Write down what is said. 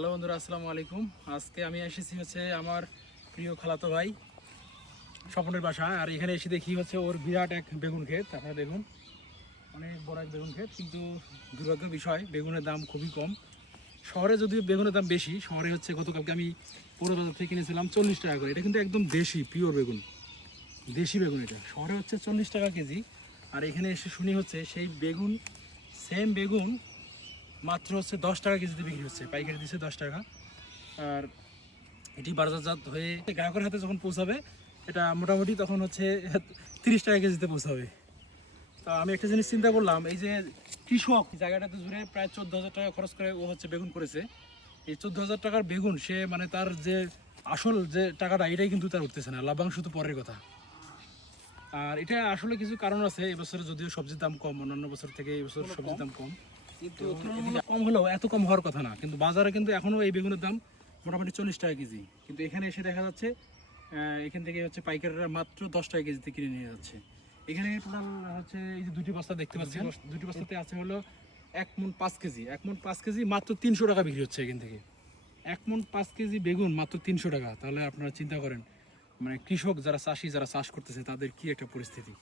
Hello বন্ধুরা, আসসালামু আলাইকুম। আজকে আমি এসেছি হচ্ছে আমার প্রিয় খালাতো ভাই স্বপনের বাসায়। আর এখানে এসে দেখি হচ্ছে ওর বিরাট এক বেগুন ক্ষেত। আপনারা দেখুন, অনেক বড় এক বেগুন ক্ষেত, কিন্তু দুর্ভাগ্য বিষয় বেগুনের দাম খুবই কম। শহরে যদিও বেগুনের দাম বেশি, শহরে হচ্ছে গতকালকে আমি পৌর বাজার থেকে কিনেছিলাম 40 টাকা করে। এটা কিন্তু একদম দেশি পিওর বেগুন, দেশি বেগুন। এটা শহরে হচ্ছে 40 টাকা কেজি, আর এখানে এসে শুনি হচ্ছে সেই বেগুন, সেম বেগুন মাত্র হচ্ছে 10 টাকা কেজিতে বিক্রি হচ্ছে, পাইকারি দিচ্ছে 10 টাকা। আর এটি বাজারজাত হয়ে গ্রাহকের হাতে যখন পৌঁছাবে, এটা মোটামুটি তখন হচ্ছে 30 টাকা কেজিতে পৌঁছাবে। তা আমি একটা জিনিস চিন্তা করলাম, এই যে কৃষক জায়গাটাতে জুড়ে প্রায় 14,000 টাকা খরচ করে ও হচ্ছে বেগুন করেছে। এই 14,000 টাকার বেগুন সে মানে তার যে আসল যে টাকাটা, এটাই কিন্তু তার উঠতেছে না, লাভ্যাংশ তো পরের কথা। আর এটা আসলে কিছু কারণ আছে। এবছরে যদিও সবজির দাম কম, অন্যান্য বছর থেকে এবছর সবজির দাম কম, কিন্তু কম হলেও এত কম হওয়ার কথা না। কিন্তু বাজারে কিন্তু এখনও এই বেগুনের দাম মোটামুটি 40 টাকা কেজি। কিন্তু এখানে এসে দেখা যাচ্ছে এখান থেকে হচ্ছে পাইকাররা মাত্র 10 টাকা কেজিতে কিনে নিয়ে যাচ্ছে। এখানে টোটাল হচ্ছে এই যে দুটি বস্তা দেখতে পাচ্ছেন, দুটি বস্তাতে আছে হলো 1 মণ 5 কেজি। 1 মণ 5 কেজি মাত্র 300 টাকা বিক্রি হচ্ছে এখান থেকে। 1 মণ 5 কেজি বেগুন মাত্র 300 টাকা। তাহলে আপনারা চিন্তা করেন, মানে কৃষক যারা চাষি, যারা চাষ করতেছে, তাদের কি একটা পরিস্থিতি।